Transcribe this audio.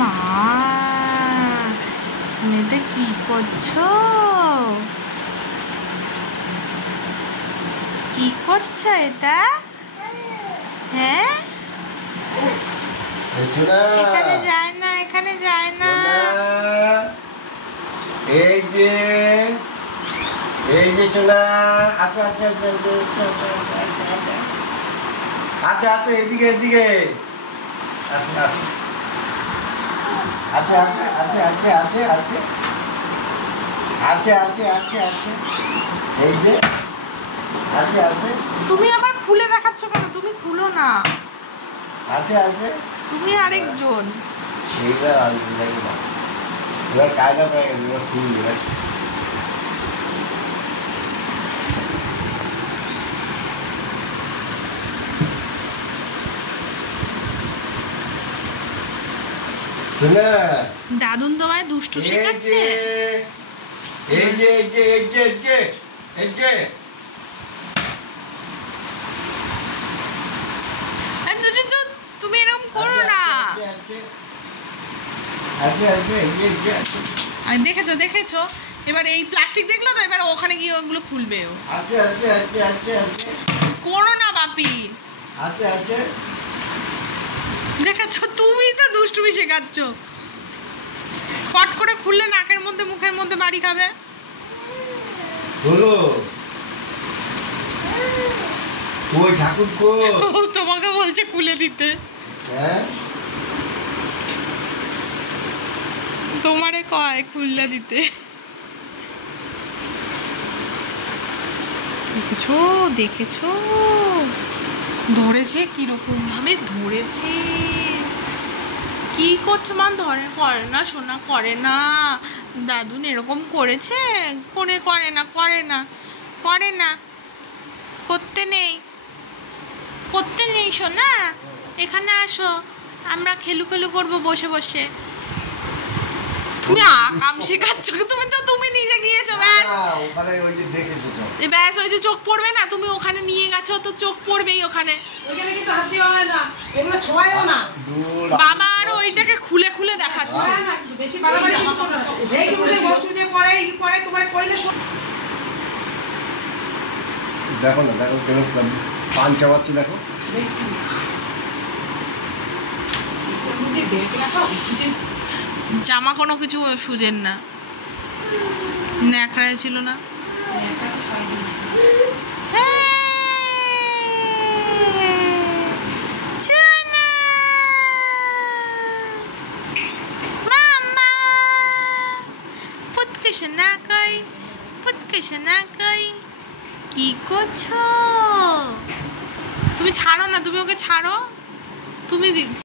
মা, তুমি এটা কি করছো? কি করছো এটা? হ্যাঁ, এখানে যায় না, এখানে যায় না। এই যে সোনা, আসো আচ্ছা আচ্ছা আচ্ছা আচ্ছা, এদিকে এদিকে আসুন আসুন। আচ্ছা আচ্ছা আচ্ছা আচ্ছা আচ্ছা আচ্ছা আচ্ছা আচ্ছা আচ্ছা আচ্ছা, এই যে আছে আছে। তুমি আবার খুলে দেখাচ্ছ কেন? তুমি খুলো না। আছে আছে, তুমি আরেকজন। সেইটা আসবে না, এবার কায়দা পেয়ে গেছে, এবার খুলবি না। দাদুন তোমায় দুষ্টু শেখাচ্ছে। এই যে এই যে এই যে এই যে এই যে তুমি এরকম করো না। দেখেছো দেখেছো, এবার এই প্লাস্টিক দেখলো তো, এবার ওখানে গিয়ে ওগুলো খুলবে। করো না বাপি। দেখেছো, তুমি তো দুষ্টুমি শেখাচ্ছ। ফট করে খুললে নাকের মধ্যে মুখের মধ্যে বাড়ি খাবে। তোমাকে বলছে খুলে দিতে। তোমারে কয় খুললে দিতে। দেখেছো দেখেছো, ধরেছে কিরকম ভাবে ধরেছে। কি করছো মা? ধরে করে না সোনা, করে না। দাদুন এরকম করেছে? করে না করে না করে না, করতে নেই, করতে নেই সোনা। এখানে আসো, আমরা খেলু খেলু করবো বসে বসে। তুমি আকাম শেখাচ্ছ। তুমি নিজে গিয়েছো, ব্যাস ব্যাস, ওই যে চোখ পড়বে না, তুমি ওখানে নিয়ে গেছো তো চোখ পড়বেই ওখানে। বাবা আরো ওইটাকে খুলে খুলে দেখাচ্ছে। দেখো না, দেখো পান চাবাচ্ছি, দেখো। জামা কোনো কিছু সুজেন না, ন্যাকড়ায় ছিল না। কি করছো? তুমি ছাড়ো না, তুমি ওকে ছাড়ো। তুমি